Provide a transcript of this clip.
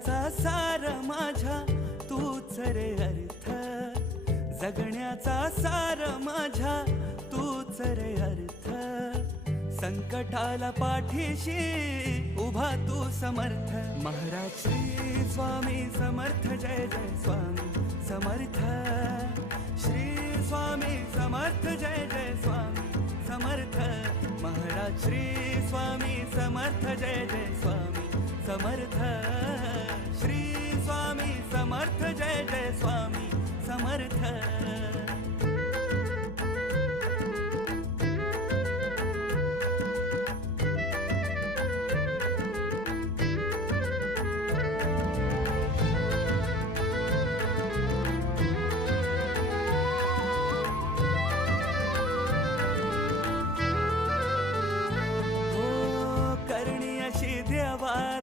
जगण्याचा सार माझ्या तूच रे अर्थ, जगण्याचा सार माझ्या तूच रे अर्थ. संकटाला पाठीशी उभा तू समर्थ. महाराज श्री स्वामी समर्थ, जय जय स्वामी समर्थ. श्री स्वामी समर्थ, जय जय स्वामी समर्थ. महाराज श्री स्वामी समर्थ, जय जय स्वामी समर्थ. श्री स्वामी समर्थ, जय जय स्वामी समर्थ.